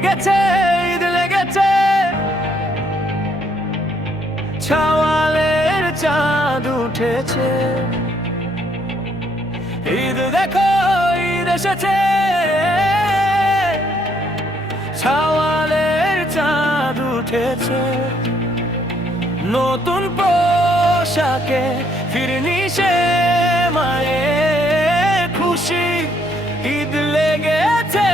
লেগেছে, ঈদ লেগেছে, ছাওয়ালের চাঁদ উঠেছে। ঈদ দেখো, ঈদ এসেছে, ছাওয়ালের চাঁদ উঠেছে। নতুন পোশাকে ফিরনি সে মায়ে, খুশি ঈদ লেগেছে।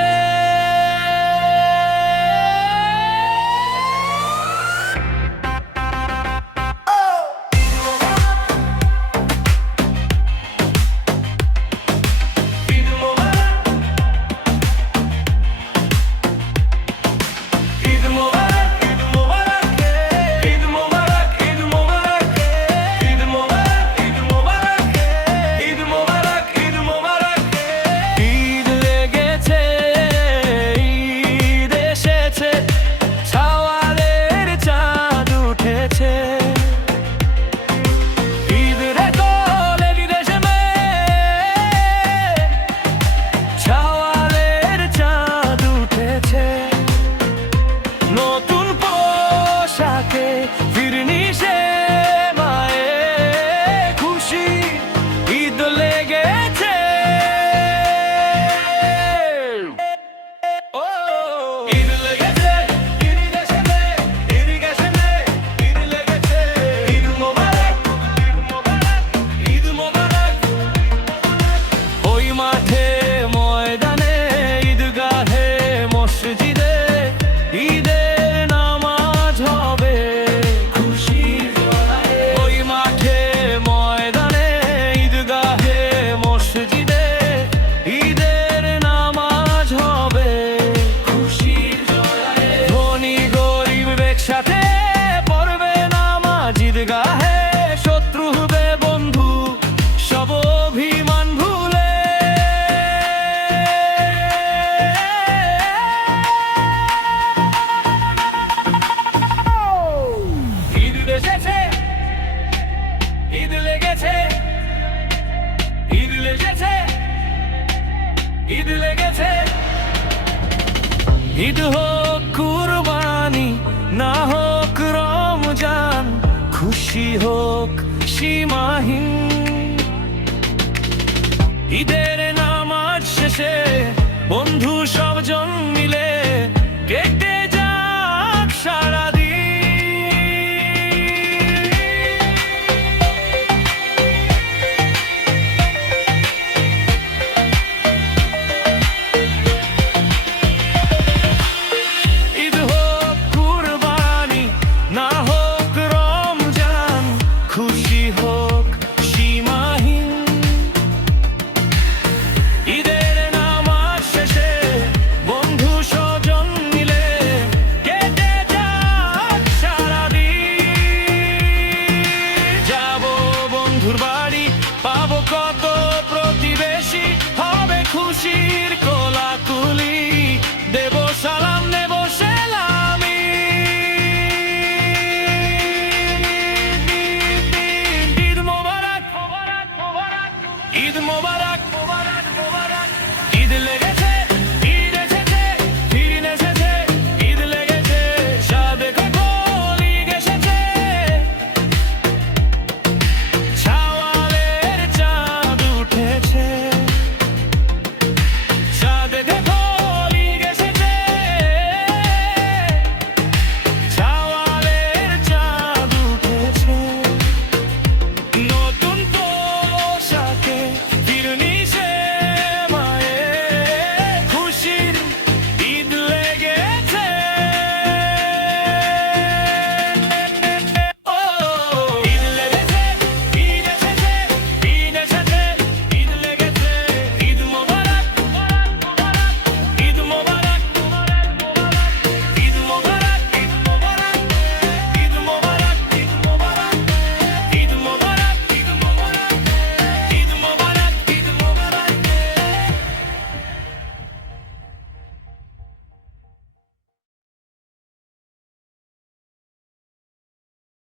নতুন পোশাকে ফিরনি সে মায়ে, খুশি ঈদ লেগেছে। ঈদ লেগেছে, ঈদ এসেছে, ঈদ গেছে, ঈদ লেগেছে। ঈদ মোবারক, ঈদ মোবারক, ঈদ মোবারক। ওই মাঠে ময়দানে, ঈদগাহে মসজিদে, ঈদের নামাজ হবে খুশির জোয়ারে। ওই মাঠে ময়দানে, ঈদগাহে মসজিদে, ঈদের নামাজ হবে খুশির জোয়ারে। ধনী গরিব একসাথে পড়বে নামাজ ঈদগাহে, শত্রু হবে বন্ধু সব অভিমান ভুলে। ঈদ এসেছে, ঈদ লেগেছে, ঈদ লেগেছে, ঈদ লেগেছে। ঈদ হোক কুরবানি, না হোক রমজান, খুশি হোক সীমাহীন। ঈদের নামাজ শেষে বন্ধু সবজন মিলে কেটে যাক সারাদিন। ঈদ হোক কুরবানি, না হোক রমজান, খুশি হোক সীমাহীন। ঈদের নামাজ শেষে বন্ধু স্বজন মিলে কেটে যাক সারাদিন। যাবো বন্ধুর বাড়ি, পাবো কত প্রতিবেশী, হবে খুশির কোলাকুলি, দেব সালাম নেব সেলামি। ঈদ মোবারক, ঈদ মোবারক, ঈদ লেগেছে।